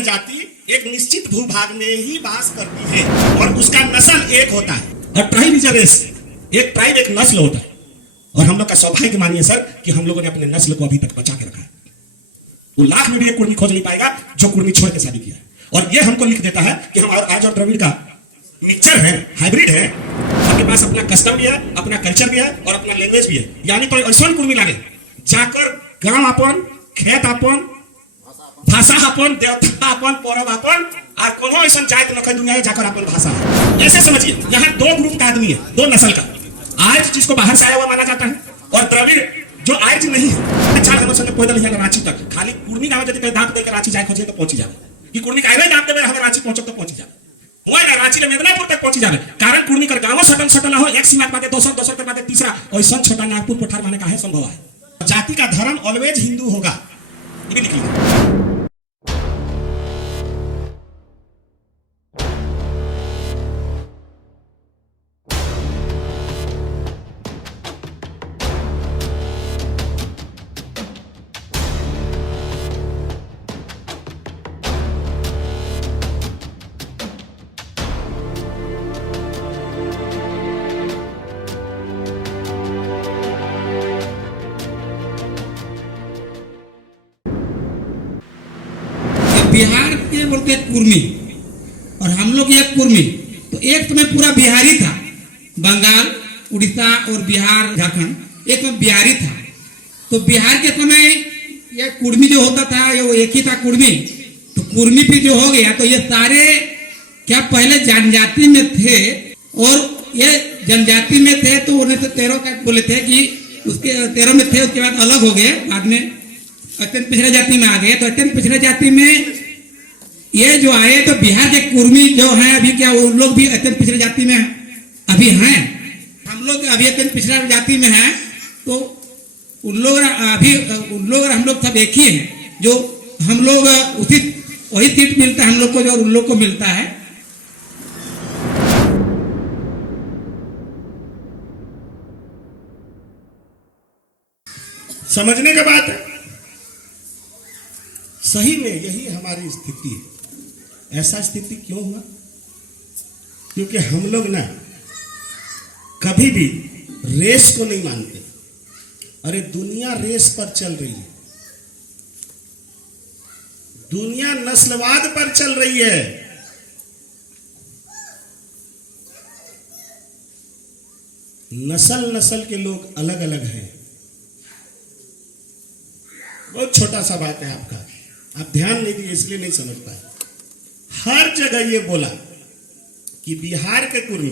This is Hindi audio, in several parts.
जनजाति एक निश्चित भूभाग में ही वास करती है और उसका नस्ल एक होता है। और ट्राइब इज अ रेस, एक ट्राइब एक नस्ल होता है। और हम लोग का सौभाग्य मानिए सर कि हम लोगों ने अपने नस्ल को अभी तक बचा के रखा है। वो लाख में भी एक कुर्मी खोज नहीं पाएगा जो कुर्मी छोड़ के शादी किया है। और ये हमको लिख देता है कि हम आज और द्रविड़ का मिक्सचर है, हाइब्रिड है। आपके पास अपना कस्टम भी है, अपना कल्चर भी है और अपना लैंग्वेज भी है। यानी तो ऐसा कुर्मी लागे जाकर गांव अपन, खेत अपन, भाषा अपन, देवता अपन, पौरव अपन और कोनो ऐसा जात न दुनिया में जाकर अपन भाषा है। ऐसे समझिए यहाँ दो ग्रुप का आदमी है, दो नस्ल का। आज जिसको बाहर से आया हुआ माना जाता है और द्रविड़ जो आज नहीं है। 4 घंटों से पैदल यहाँ रांची तक खाली कुर्मी गांव यदि कहीं दांत देकर रांची जाए खोजे तो पहुंच जाए कि कुर्मी का दांत देवे हम रांची पहुंचो तो पहुंच जाए। वो ना रांची ले मेदिनीपुर तक पहुंच जाए। कारण कुर्मी कर गांव सटल सटल हो एक सीमा बातें दोसर के बातें तीसरा ऐसा छोटा नागपुर कोठार माने का है संभव है। जाति का धर्म ऑलवेज हिंदू होगा, ये भी लिख लीजिए। बिहार के बोलते कुर्मी और हम लोग एक कुर्मी। तो एक समय पूरा बिहारी था, बंगाल, उड़ीसा और बिहार, झारखंड एक में बिहारी था। तो बिहार के समय ये कुर्मी जो होता था वो एक ही था कुर्मी। तो कुर्मी फिर जो हो गया तो ये सारे क्या पहले जनजाति में थे और ये जनजाति में थे तो 1913 का बोले थे कि उसके 13 में थे, उसके बाद अलग हो गए, बाद में अत्यंत पिछड़ा जाति में आ गए। तो अत्यंत पिछड़ा जाति में ये जो आए तो बिहार के कुर्मी जो हैं अभी क्या उन लोग भी अत्यंत पिछड़ा जाति में अभी हैं। हम लोग अभी अत्यंत पिछड़ा जाति में हैं। तो उन लोग और हम लोग सब एक ही हैं। जो हम लोग उचित वही सीट मिलता है हम लोग को जो उन लोग को मिलता है। समझने के बाद सही में यही हमारी स्थिति है। ऐसा स्थिति क्यों हुआ? क्योंकि हम लोग ना कभी भी रेस को नहीं मानते। अरे दुनिया रेस पर चल रही है, दुनिया नस्लवाद पर चल रही है। नस्ल के लोग अलग अलग हैं। बहुत छोटा सा बात है आपका, आप ध्यान नहीं दिए इसलिए नहीं समझ पाए। हर जगह ये बोला कि बिहार के कुर्मी,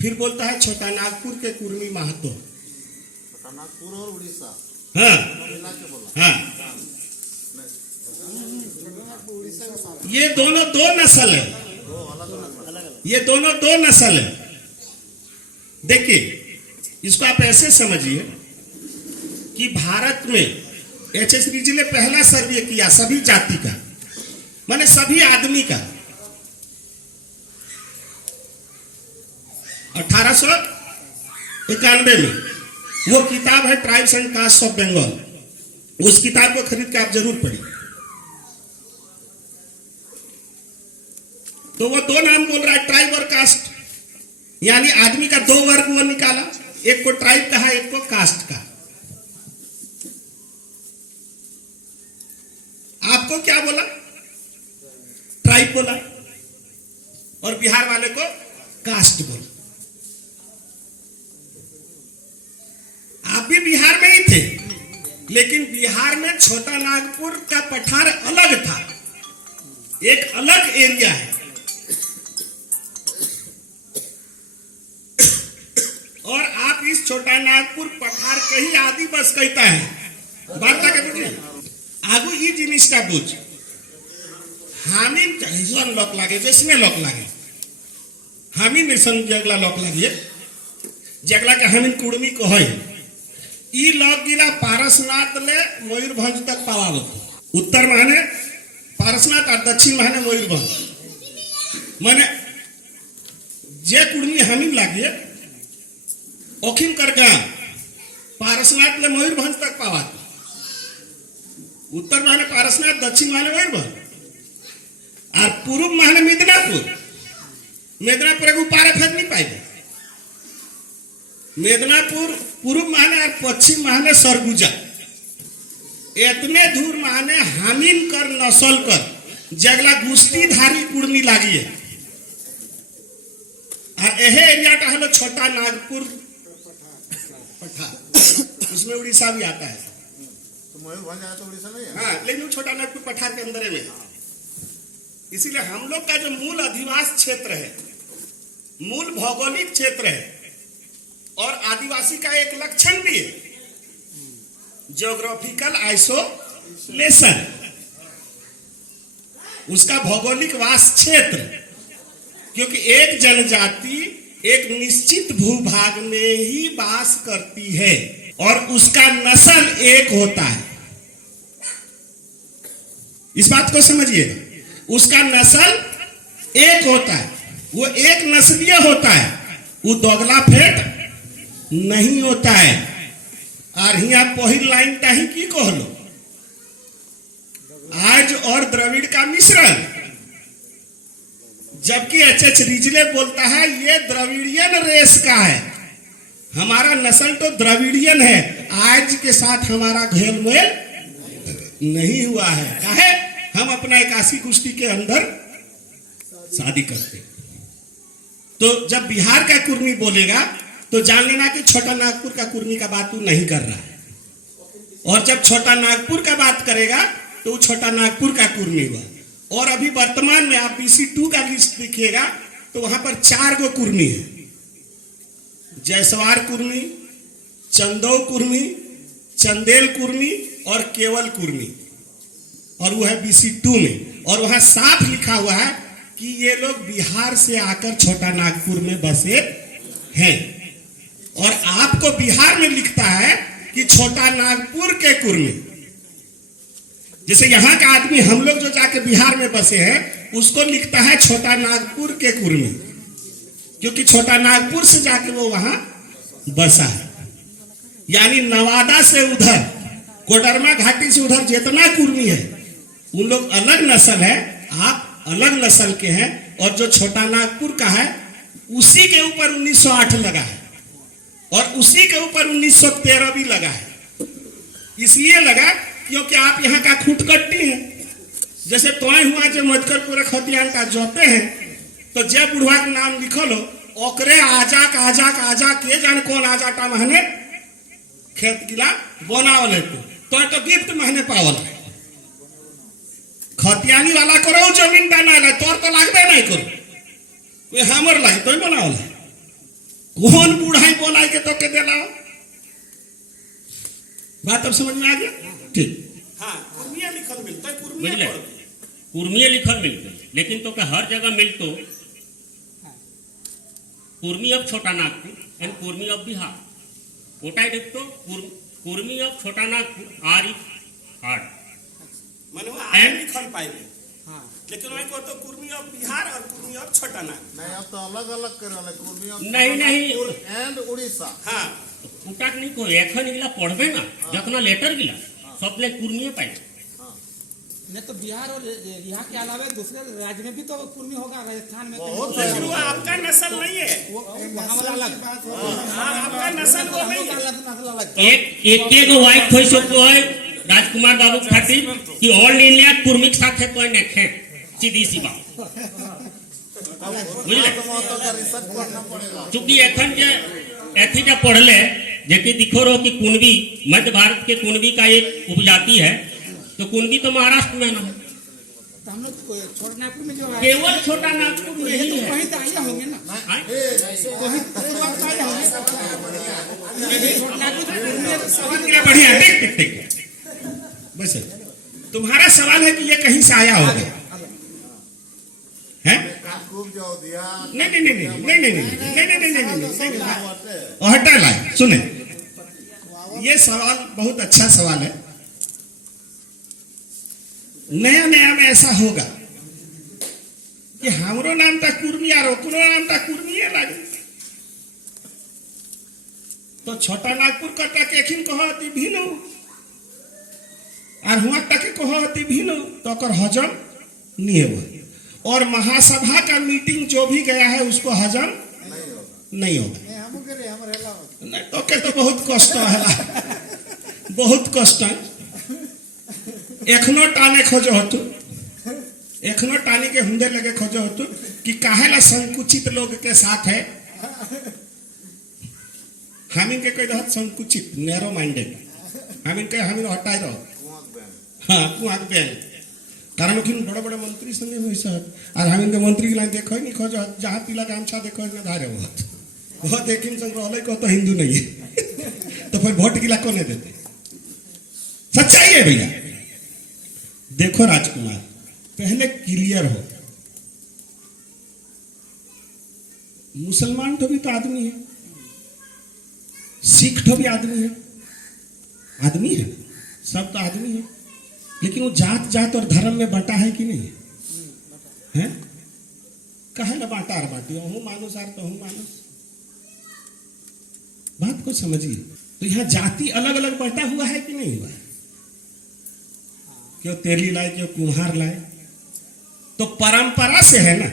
फिर बोलता है छोटा नागपुर के कुर्मी महतो, छोटा नागपुर और उड़ीसा, हाँ हाँ, ये दोनों दो नस्ल है, ये दोनों दो नस्ल है। देखिए इसको आप ऐसे समझिए कि भारत में एच.एस. रिजी ने पहला सर्वे किया सभी जाति का, माने सभी आदमी का, 1891 में। वो किताब है tribes and caste of Bengal. उस किताब को खरीद के आप जरूर पढ़िए। तो वो दो नाम बोल रहा है, ट्राइब और कास्ट, यानी आदमी का दो वर्ग वो निकाला, एक को ट्राइब कहा, एक को कास्ट कहा। आपको क्या बोला? ट्राइब बोला और बिहार वाले को कास्ट बोला। आप भी बिहार में ही थे, लेकिन बिहार में छोटा नागपुर का पठार अलग था, एक अलग एरिया है। और आप इस छोटा नागपुर पठार कहीं आदि बस कहता है। बात क्या बुझे आगू ई जिनिस का बुझ हामिन जैसन लोक लागे, जैसने लोक लागे हामिन जैसन जगला लोक लागे, जगला के हामिन कुड़मी को है। ई लोक गिला पारसनाथ ले मयूरभंज तक पावालो। उत्तर माने पारसनाथ और दक्षिण माने मयूरभंज। माने जे कुड़मी हामिन लागे ओखिम कर गांव पारसनाथ ले मयूरभंज तक पावा। उत्तर माने पारसनाथ, दक्षिण माने मयूरभंज। और पूर्व माने मेदिनापुर एगो पारे फेद नहीं पाएगा। मेदिनापुर पूर्व माने और पश्चिम माने सरगुजा। इतने दूर माने हामिन कर नसल कर जगला गुस्ती धारी कुर्मी लागी है। और यह एरिया का हलो छोटा नागपुर पठार, उसमें उड़ीसा भी आता है। तो मयूरभंज आया तो उड़ीसा नहीं है। हाँ, लेकिन वो छोटा नागपुर पठार के अंदर में। इसीलिए हम लोग का जो मूल अधिवास क्षेत्र है, मूल भौगोलिक क्षेत्र है, और आदिवासी का एक लक्षण भी है, ज्योग्राफिकल आइसोलेशन। उसका भौगोलिक वास क्षेत्र, क्योंकि एक जनजाति एक निश्चित भूभाग में ही वास करती है और उसका नस्ल एक होता है। इस बात को समझिएगा, उसका नस्ल एक होता है, वो एक नस्लीय होता है, वो दोगला फेट नहीं होता है। और यहाँ पहिल लाइन टाही की कहलो, आज और द्रविड़ का मिश्रण। जबकि एच रिजले बोलता है ये द्रविड़ियन रेस का है, हमारा नस्ल तो द्रविड़ियन है, आज के साथ हमारा घेल मेल नहीं हुआ है। काहे? हम अपना 81 कुश्ती के अंदर शादी करते। तो जब बिहार का कुर्मी बोलेगा तो जान लेना कि छोटा नागपुर का कुर्मी का बात तू नहीं कर रहा है, और जब छोटा नागपुर का बात करेगा तो वो छोटा नागपुर का कुर्मी हुआ। और अभी वर्तमान में आप BC2 का लिस्ट देखिएगा तो वहां पर 4 गो कुर्मी है, जयसवार कुर्मी, चंदौ कुर्मी, चंदेल कुर्मी और केवल कुर्मी, और वो है BC2 में। और वहां साफ लिखा हुआ है कि ये लोग बिहार से आकर छोटा नागपुर में बसे हैं। और आपको बिहार में लिखता है कि छोटा नागपुर के कुर्मी। जैसे यहाँ का आदमी, हम लोग जो जाके बिहार में बसे हैं, उसको लिखता है छोटा नागपुर के कुर्मी, क्योंकि छोटा नागपुर से जाके वो वहां बसा है। यानी नवादा से उधर, कोडरमा घाटी से उधर जितना कुर्मी है, उन लोग अलग नस्ल है, आप अलग नस्ल के हैं। और जो छोटा नागपुर का है, उसी के ऊपर 1908 लगा है, और उसी के ऊपर 1913 भी लगा है। इसलिए लगा क्योंकि आप यहाँ का खूंटकट्टी हैं। जैसे तोय हुआ जो मजकरपुर खतियान का जोते हैं, तो जय बुढ़वा के नाम लिखो लो, ओकरे आजा के जान कौन आजाटा महने खेत गिला बनावले तो गिफ्ट महने पावल। खतियानी वाला करो जमीन दाना ला, तोर तो लागबे नहीं करो, कोई हमर लागी तो बनावल। कौन बूढ़ाई बोलाई के तो के देला? बात अब समझ में आ गया? ठीक। हाँ, कुर्मिया लिखल मिलता है, कुर्मिया लिखल मिलते, लेकिन तो क्या हर जगह मिलतो कुर्मी ऑफ छोटा नागपुर एंड कुर्मी ऑफ बिहार, ওটাই দেখতো কুর্মি অফ ছোটা নাগপুর আর ইফ হার্ড माने वो आए लिखल पाएंगे। हाँ, लेकिन वही को तो कुर्मी ऑफ बिहार और कुर्मी ऑफ छोटा नागपुर नहीं, अब तो अलग अलग करे वाले कुर्मी ऑफ नहीं एंड उड़ीसा। हाँ, ওটাক नहीं कोई এখন এগুলা পড়বে না, যতনা লেটার গিলা सबले कुर्मी पाए। नहीं तो बिहार और यहाँ के अलावा दूसरे राज्य में भी तो कुर्मी होगा, राजस्थान में। लेकिन वो आपका नस्ल नहीं है, वहाँ वाला अलग, आपका नस्ल वो नहीं है। नस्ल अलग। एक वाइट हो सकतो है राजकुमार बाबू खातिर कि ऑल इंडिया कुर्मी के साथ है कोई नहीं, सीधी सी बात बुझले। रिसर्च करना पड़ेगा। चूंकि एखन जे एथिका पढ़ले जेकि दिखो रहो कि कुणबी मध्य भारत के कुणबी का एक उपजाति है, तो कुणबी तो महाराष्ट्र में ना है, तो हम लोग छोटा नागपुर में जो है, केवल छोटा नागपुर में ही है। कहीं तो आए होंगे ना, हाँ? कहीं तो आए होंगे। छोटा नागपुर क्या बढ़िया, ठीक। बस तुम्हारा सवाल है कि ये कहीं से आया होगा, हैं? खूब जो दिया नहीं, हटा लाए। सुने, ये सवाल बहुत अच्छा सवाल है। नया में ऐसा होगा कि हमरो नाम था कुर्मी और ओकरो नाम था कुर्मी लागे, तो छोटा नागपुर कटा के एखिन कहती भिनो और हुआ तक कहती भिनो, तो ओकर हजम नहीं हो। और महासभा का मीटिंग जो भी गया है उसको हजम नहीं होगा। नहीं तो के तो बहुत कष्ट है, बहुत कष्ट है। एखनो टाने खोजो हतु, एखनो टाने के हुंदे लगे खोजो हतु कि काहेला संकुचित लोग के साथ है। हम इनके कोई रहत संकुचित, नैरो माइंडेड, हम इनके हटाए रहो। हाँ कुआं बैंक कारण कि बड़े बड़े मंत्री संगे हुई सर और हम इनके मंत्री के लाइन देखो नहीं खोजो, जहाँ पीला गामछा देखो धारे बहुत देखिन संग रहले को तो हिंदू नहीं है तो फिर वोट गिला को नहीं देते। सच्चाई है भैया। देखो राजकुमार, पहले क्लियर हो, मुसलमान तो भी तो आदमी है, सिख तो भी आदमी है, आदमी है, सब तो आदमी है, लेकिन वो जात जात और धर्म में बांटा है कि नहीं है? कहे ना बांटा और बांटी, हूं मानुस आर तो हूं मानुस। बात को समझिए। तो यहाँ जाति अलग अलग बांटा हुआ है कि नहीं हुआ है? क्यों तेली लाए, क्यों कुम्हार लाए, तो परंपरा से है ना,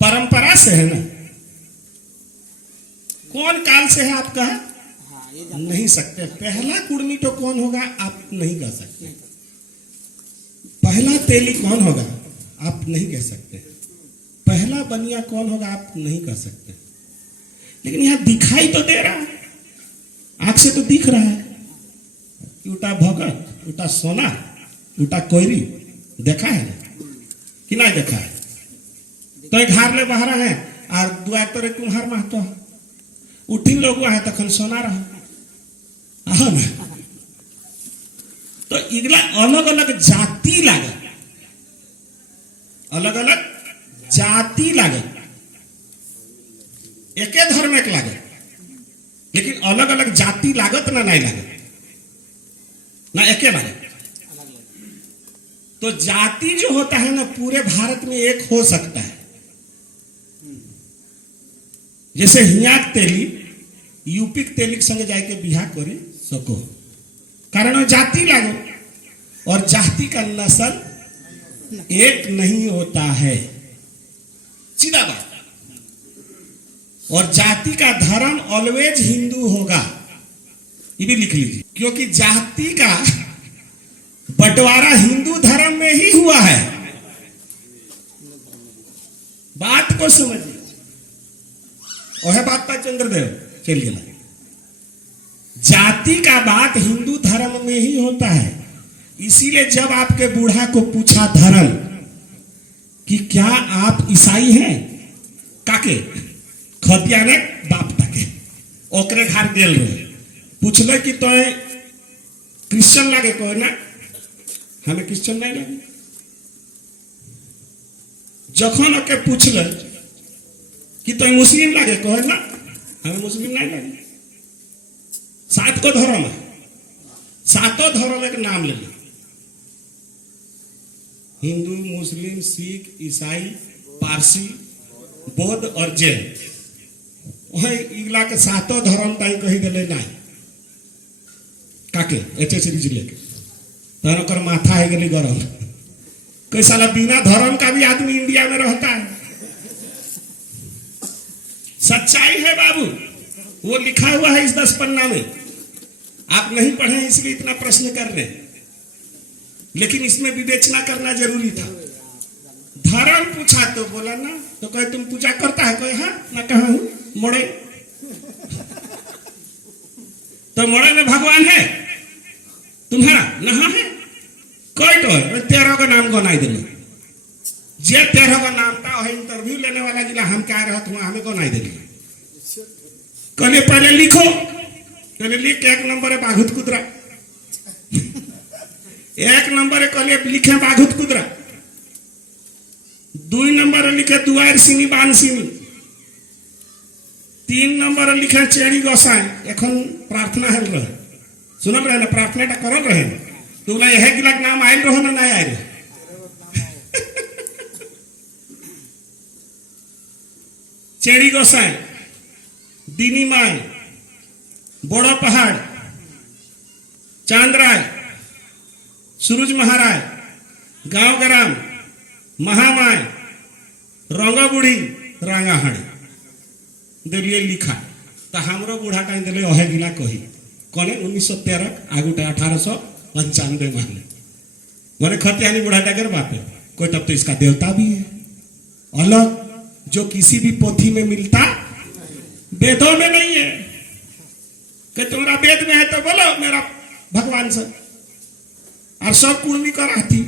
परंपरा से है ना। कौन काल से है आप कहा नहीं सकते। पहला कुर्मी तो कौन होगा आप नहीं कह सकते, पहला तेली कौन होगा आप नहीं कह सकते, पहला बनिया कौन होगा आप नहीं कह सकते। लेकिन यहां दिखाई तो दे रहा है, आंख से तो दिख रहा है कि उटा भगत, उटा सोना, उटा कोयरी देखा है कि नहीं देखा है। तो एक हार ले बाहर है और दुआ तोरे कुम्हार महतो उठिन लोग है तखन सोना रहा ना। तो इगला अलग अलग जाति लागे, अलग अलग जाति लागे, एके धर्म एक लागे, लेकिन अलग अलग जाति लागत ना नहीं लागे ना एके लागे। तो जाति जो होता है ना पूरे भारत में एक हो सकता है। जैसे हियाक तेली यूपी के तेली संगे जाके बिहार करे सको, कारण वो जाति लागो और जाति का नस्ल एक नहीं होता है, सीधा बात। और जाति का धर्म ऑलवेज हिंदू होगा, ये भी लिख लीजिए, क्योंकि जाति का बंटवारा हिंदू धर्म में ही हुआ है। बात को समझिए। और बात था चंद्रदेव चलिए ना, जाति का बात हिंदू धर्म में ही होता है। इसीलिए जब आपके बूढ़ा को पूछा धर्म कि क्या आप ईसाई हैं, काके खतिया ने बाप ताके ओकरे घर गेल रहे, पूछले कि तो क्रिश्चियन लागे, कोई ना हमें क्रिश्चियन नहीं लगे। जखन ओके पूछले कि तो मुस्लिम लागे, कहे ना हमें मुस्लिम नहीं लगे। 7 को धर्म है, 7 धर्म एक नाम ले ली, हिंदू, मुस्लिम, सिख, ईसाई, पारसी, बौद्ध और जैन। वही इगला के 7 धर्म ताई कही दिले नहीं काके एचे सीरीज लेके तहन कर माथा है गली गरम। कोई साला बिना धर्म का भी आदमी इंडिया में रहता है। सच्चाई है बाबू, वो लिखा हुआ है इस 10 पन्ना में, आप नहीं पढ़े इसलिए इतना प्रश्न कर रहे हैं, लेकिन इसमें विवेचना करना जरूरी था। धर्म पूछा तो बोला ना, तो कहे तुम पूजा करता है, कोई हाँ ना कहा हूं मोड़े, तो मोड़े में भगवान है तुम्हारा नहा है कोई तो 13 का नाम को नहीं दिले, जे 13 का नाम था वह इंटरव्यू लेने वाला जिला हम क्या रहते हुआ हमें को नहीं दिले। कहले पहले लिखो, कहले लिख 1 नंबर है बाघुत कुदरा, 1 नंबर है कहले लिखे बाघुत कुदरा, 2 नंबर लिखे दुआर सिनी बान सिनी, 3 नंबर लिखे चेड़ी गोसाई। एखन प्रार्थना है रहे सुनल रहे ना, प्रार्थना टा करल रहे तो बोला यह गिला नाम आयल रहो ना नहीं आयल। चेड़ी गोसाई, दीनी माई, बड़ा पहाड़, चांदराय, सूरज महाराज, गांव ग्राम, महामाय रंग बुढ़ी रांगाहाड़ी दिलिए लिखा तो हमरो बूढ़ा टाइम दिले अहे गिला कही कौन 1913 आगुटे 1895 माने मैंने खतियानी बूढ़ा टाइगर बापे कोई तब तो इसका देवता भी है अलग जो किसी भी पोथी में मिलता वेदों में नहीं है कि तुम्हारा वेद में है तो बोलो मेरा भगवान से और सब कुर्मी कराती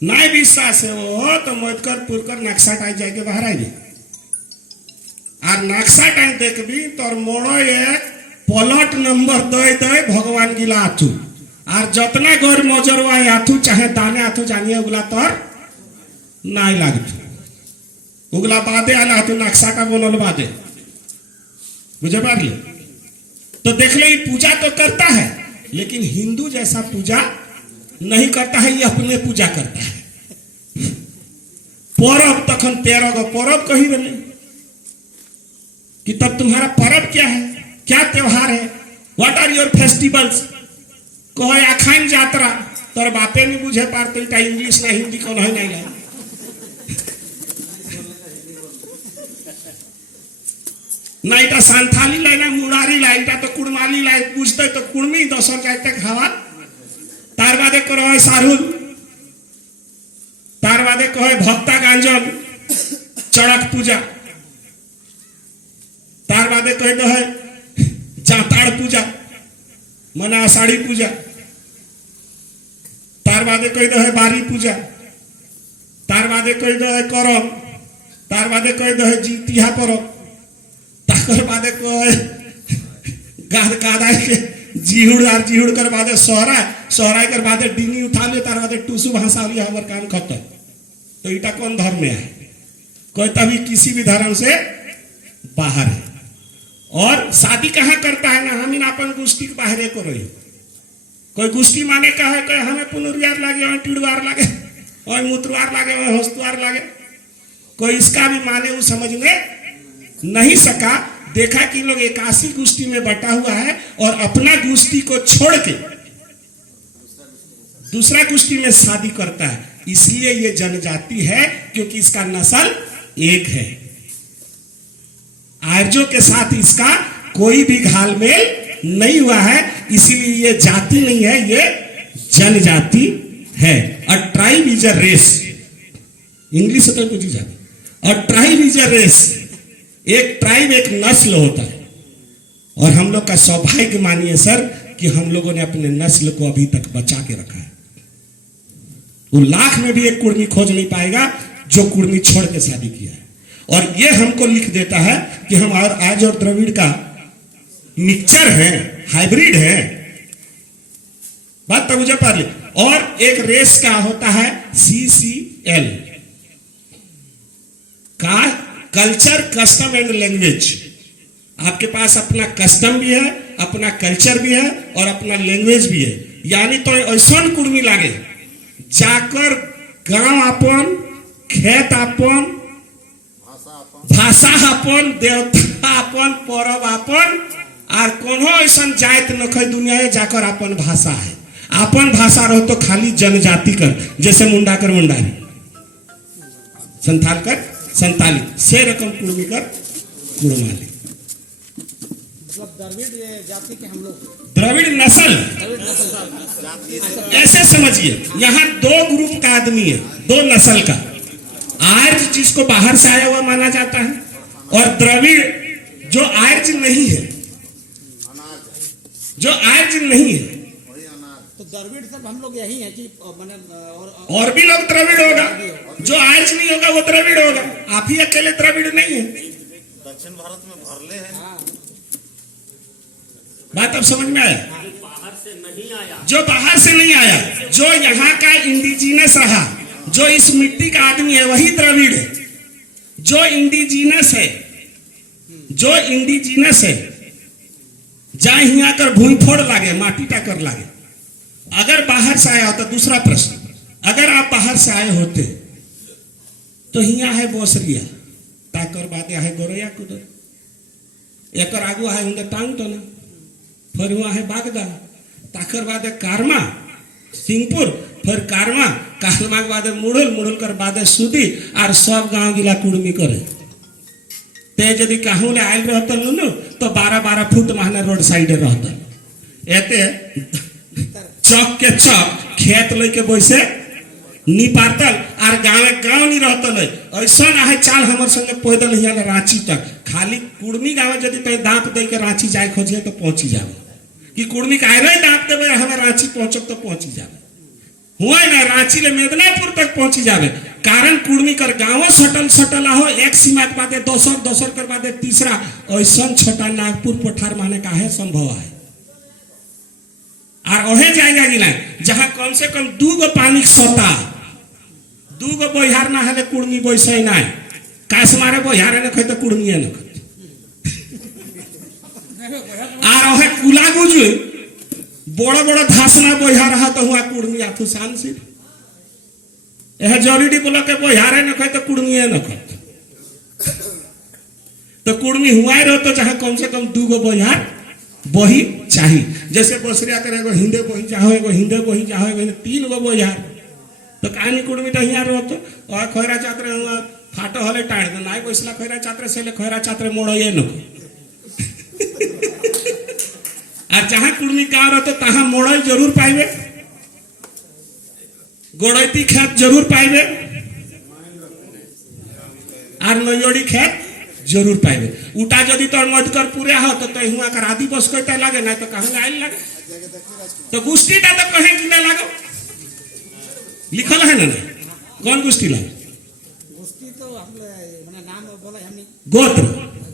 नहीं विश्वास है वो तो मोदकर पुरकर नक्शा टाइम जाके बाहर आई और नक्शा टाइम देख भी तोर मोड़ो एक प्लॉट नंबर दे भगवान गिला आथू और जतना गोर मोजरवा आथू चाहे दाने आथू जानिए उगला तोर नहीं लागती उगला बादे आला तो नक्शा का बोलल बादे बुझे पार तो देख ले पूजा तो करता है लेकिन हिंदू जैसा पूजा नहीं करता है ये अपने पूजा करता है परब तखन 13 गो परब कही बने कि तब तुम्हारा परब क्या है क्या त्योहार है व्हाट आर योर फेस्टिवल्स कहे अखाइन यात्रा तोर बापे नहीं बुझे पारते इंग्लिश ना हिंदी कौन है नहीं लाए ना इटा सांथाली लाई ना मुरारी लाई इटा तो कुड़माली लाई पूछते तो कुड़मी दोसर जाते खावा तार बादे करो है सारुल तार बादे कहो है भक्ता गांजन चढ़क पूजा तार बादे कहे तो है जाताड़ पूजा मना आषाढ़ी पूजा तार बादे कहे तो है बारी पूजा तार बादे कहे तो है करम तार बादे कहे तो है जीतिया परब ताकर बादे कहे गाद कादाई के जीहुड़ कर बादे सोहरा कर बादे डीनी उठा ले तार बादे टूसू भाषा लिया हमार काम खत्म तो इटा कौन धर्म में है कोई तभी किसी भी धर्म से बाहर है और शादी कहाँ करता है ना हम इन अपन गोष्ठी के बाहर को रही कोई गोष्ठी माने का है कोई हमें पुनर्वार लागे और टिड़वार लागे और मूत्रवार लागे और हस्तवार लागे कोई इसका भी माने वो समझ में नहीं सका देखा कि लोग 81 गोष्ठी में बटा हुआ है और अपना गोष्ठी को छोड़ के दूसरा गोष्ठी में शादी करता है इसलिए ये जनजाति है क्योंकि इसका नस्ल एक है आर्यों के साथ इसका कोई भी घालमेल नहीं हुआ है इसीलिए ये जाति नहीं है ये जनजाति है a tribe is a race English में पूछी जाती a tribe is a race एक ट्राइब एक नस्ल होता है और हम लोग का सौभाग्य मानिए सर कि हम लोगों ने अपने नस्ल को अभी तक बचा के रखा है वो लाख में भी एक कुर्मी खोज नहीं पाएगा जो कुर्मी छोड़ के शादी किया है और ये हमको लिख देता है कि हम आज और द्रविड़ का मिक्सचर है हाइब्रिड है बात तो मुझे पा ली और एक रेस का होता है CCL का कल्चर कस्टम एंड लैंग्वेज आपके पास अपना कस्टम भी है अपना कल्चर भी है और अपना लैंग्वेज भी है यानी तो ऐसा कुर्मी लागे जाकर गांव अपन खेत अपन भाषा अपन देवता अपन परब अपन और कोनो ऐसा जात नखे दुनिया में जाकर अपन भाषा है अपन भाषा रहो तो खाली जनजाति कर जैसे मुंडा कर मुंडारी संथाल कर संताली से रकम कुर्मी कर कुड़माली मतलब द्रविड़ जाति के हम लोग द्रविड़ नस्ल ऐसे समझिए यहाँ 2 ग्रुप का आदमी है 2 नस्ल का आर्य जिसको बाहर से आया हुआ माना जाता है और द्रविड़ जो आर्य नहीं है जो आर्य नहीं है तो द्रविड़ सब हम लोग यही है कि माने और भी लोग द्रविड़ होगा जो आर्य नहीं होगा वो द्रविड़ होगा आप ही अकेले द्रविड़ नहीं है दक्षिण भारत में भरले हैं बात अब समझ में आया बाहर से नहीं आया जो बाहर से नहीं आया जो यहाँ का इंडिजिनस रहा जो इस मिट्टी का आदमी है वही द्रविड़ है जो इंडिजिनस है जो इंडिजिनस है जहां यहाँ कर भूमि फोड़ लागे माटी टाकर लागे अगर बाहर से आया होता दूसरा प्रश्न अगर आप बाहर से आए होते तो हिया है बोसरिया ताकर बादे है गोरैया कुदर एक आगू है उनके टांग तो ना फिर हुआ है बागदा ताकर बादे कारमा सिंहपुर फिर कारमा कारमा के बाद मुड़ल मुड़ल कर बाद सुदी और सब गांव गिला कुड़मी करे ते यदि कहूँ ले आयल रहता नु तो 12-12 फुट महने रोड साइड रहता एते चौक के चौक खेत लेके बैसे नी पारतल और गाँव गाँव नहीं रहता ऐसा है चाल हमारे संगे पैदल यहाँ रांची तक खाली कुड़मी गाँव यदि कहीं दाँत दे के रांची जाए खोजिए तो पहुंची जाए कि कुड़मी का दाँत देवे हमें रांची पहुंचब तो पहुंची जाए हुआ ना रांची ले मेदनापुर तक पहुंची जावे कारण कुड़मी कर गाँव सटल सटल हो एक सीमा के बाद दोसर कर बाद तीसरा ऐसा छोटा नागपुर पठार माने का है संभव है और ओहे जाएगा गिला जहाँ कम से कम 2 गो पानी सता 2 गो बोहार ना है कुड़मी बैसे ना काश मारे बोहार न खे तो कुड़मी न और ओहे कुला गुजु बड़ा बड़ा धासना बोहा रहा तो हुआ कुड़मी आथु शान से यह जरूरी बोला के बोहारे न खे तो कुड़मी न खे तो कुड़मी हुआ रहो तो जहाँ कम से कम 2 गो बोहार बही चाहिए जैसे बसरिया करे एगो हिंदे बही चाहो एगो हिंदे बही चाहो एगो 3 गो बोहार तो कहानी कुड़मी तो यहाँ रहो तो और खैरा चात्रे हुआ फाटो हले टाड़ दो नाई बैसला खैरा चात्रे से खैरा चात्रे मोड़ो ये न और जहाँ कुड़मी गाँव रहते तहाँ मोड़ल जरूर पाइबे गोड़ैती खेत जरूर पाइबे और नयोड़ी खेत जरूर पाइबे उटा यदि तोर मधकर पूरे हो तो हुआ कर आदि बस कोई लगे ना तो कहीं आयल लगे तो गुष्टी टा तो कहे कि ना लगो लिखल है ना कौन गुष्टी लगे गोष्ठी तो हम मैंने नाम बोला हमने गोत्र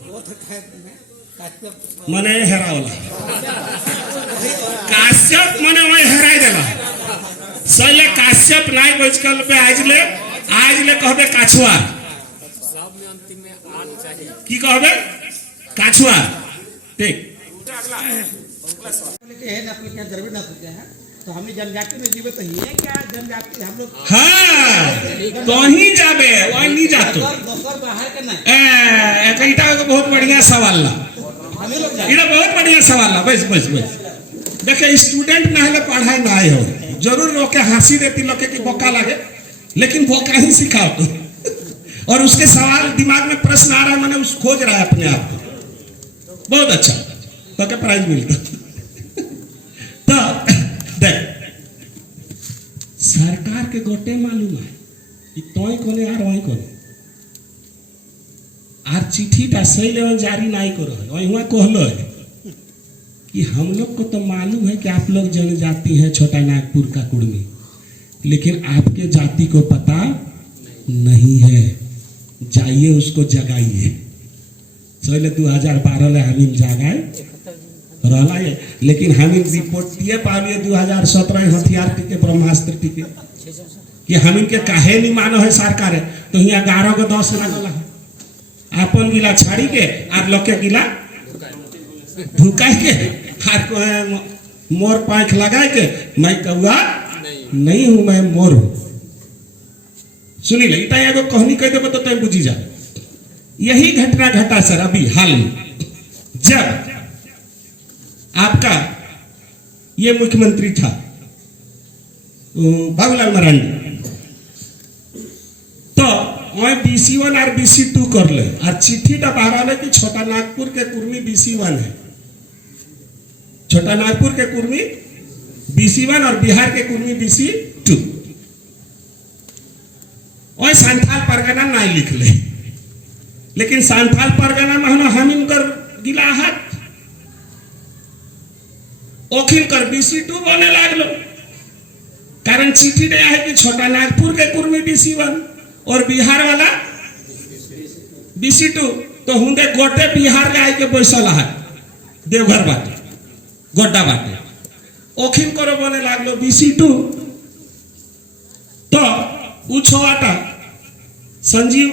गोत्र खेत में काश्यप मने हेरा वाला काश्यप मने वही हेराई देला सही काश्यप नाई बचकल पे आज ले कहबे काछुआ की कहबे काछुआ ठीक है ना अपने क्या द्रविड़ ना सोचे हैं तो हमने जनजाति में जीवे तो ये क्या जनजाति हम लोग हाँ कहीं जाबे वही नहीं जातो दोसर बाहर के नहीं एकटा बहुत बढ़िया सवाल ला हमें लोग इधर बहुत बढ़िया सवाल ला बस देखे स्टूडेंट ना है पढ़ाई ना आए हो जरूर लोग के हंसी देती लोग के बोका लगे लेकिन बोका ही सिखाओ तो और उसके सवाल दिमाग में प्रश्न आ रहा है मैंने उस खोज रहा है अपने आप को बहुत अच्छा तो क्या प्राइज मिलता तो देख सरकार के गोटे मालूम है कि तोय कोने यार वही कोने आर चिट्ठी टा सही लेवल जारी नहीं करो है वही हुआ कहलो है कि हम लोग को तो मालूम है कि आप लोग जनजाति हैं छोटा नागपुर का कुड़मी लेकिन आपके जाति को पता नहीं है जाइए उसको जगाइए सही 2012 में हमीन जागाए रहला है लेकिन हमीन रिपोर्ट दिए पालिए 2017 हथियार टिके ब्रह्मास्त्र टिके कि हमीन के काहे नहीं मानो है सरकार है तो यहाँ 11 को 10 लगल है अपन गिला छाड़ी के आप लोग के गिला ढुकाई के हाथ को है मोर पाँख लगाए के मैं कौआ नहीं हूं मैं मोर हूं सुनी ले इतना एगो कहानी कह देबो तो तुम बुझी जा यही घटना घटा सर अभी हाल में जब आपका ये मुख्यमंत्री था बाबूलाल मरांडी तो मैं BC1 और BC2 कर ले और चिट्ठी टा बाहर आले कि छोटा नागपुर के कुर्मी BC1 है छोटा नागपुर के कुर्मी BC1 और बिहार के कुर्मी BC2 और संथाल परगना नहीं लिख ले लेकिन संथाल परगना में हम इनकर गिला हाथ ओखिल कर BC2 बोले लागलो कारण चिट्ठी दिया है कि छोटा नागपुर के कुर्मी BC1 और बिहार वाला BC2 तो हुंदे गोटे बिहार ले आई के बैसल है देवघर बाटे गोड्डा बाटे ओखिल करो बोले लागलो BC2 तो उछोआटा संजीव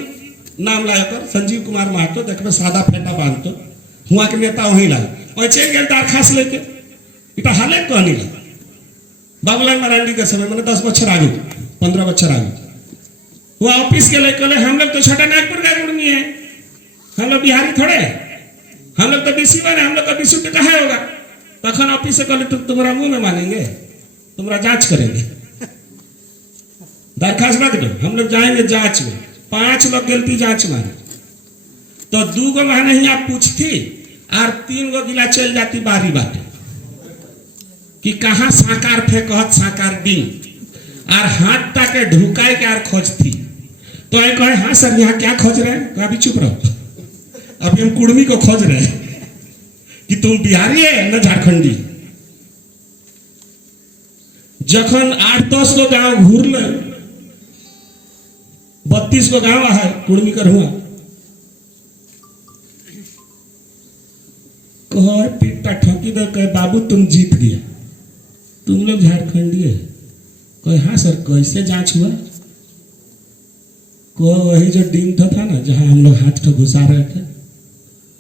नाम लाकर संजीव कुमार महतो देखबे सादा फेटा बांधतो हुआ के नेता वहीं लाग और चल गए दरखास्त लेके इटा हाले कहनी ला बाबूलाल मरांडी के समय मैंने 10 बच्चर आगे 15 बच्चर आगे वो ऑफिस के लिए हम लोग तो छोटा नागपुर का कुर्मी है हम लोग बिहारी थोड़े हम लोग तो BC1 है हम लोग का BC2 कहाँ होगा तखन ऑफिस से कहले तुम्हारा मुंह में मानेंगे तुम्हारा जांच करेंगे दरखास्त रख दो, हम लोग जाएंगे जांच में। 5 लोग गलती जांच में तो 2 गो वहां नहीं आप पूछती और 3 गो गिला चल जाती बारी बाटे कि कहाँ साकार फेंकत साकार दिन और हाथ ताके ढुकाए के और खोजती। तो ये कहे हाँ सर यहाँ क्या खोज रहे हैं? अभी चुप रहो, अभी हम कुर्मी को खोज रहे हैं कि तुम बिहारी है न झारखंडी। जखन 8-10 गो गांव घूर 32 गो गांव है कुर्मी कर हुआ कह पिट्टा ठोकी दो, कहे बाबू तुम जीत गया, तुम लोग झारखंडी है। कहे हाँ सर कैसे जांच हुआ? वही जो डीम था ना जहां हम लोग हाथ को घुसा रहे थे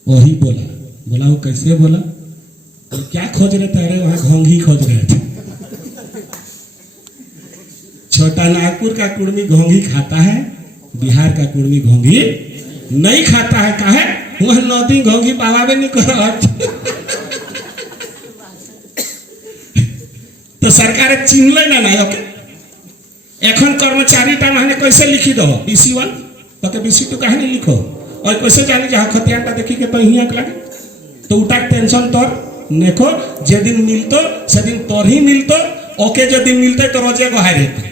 वही बोला। वो कैसे बोला? तो क्या खोज रहे थे? अरे वहां घोंघी खोज रहे थे। छोटा नागपुर का कुर्मी घोंघी खाता है, बिहार का कुर्मी घोंघी नहीं खाता है। काहे? वह नदी घोंघी पावावे नहीं करत। तो सरकार चिन्हले ना नायक एखन कर्मचारी माने कैसे लिखी दो BC1 तो BC2 कहे नहीं लिखो और कैसे जानी जहाँ खतियान देखी के तो हियाँ लगे तो उठा टेंशन तोर देखो जे दिन मिलतो से दिन तोर ही मिलतो ओके जो दिन मिलते तो रोजे को हाय रहते।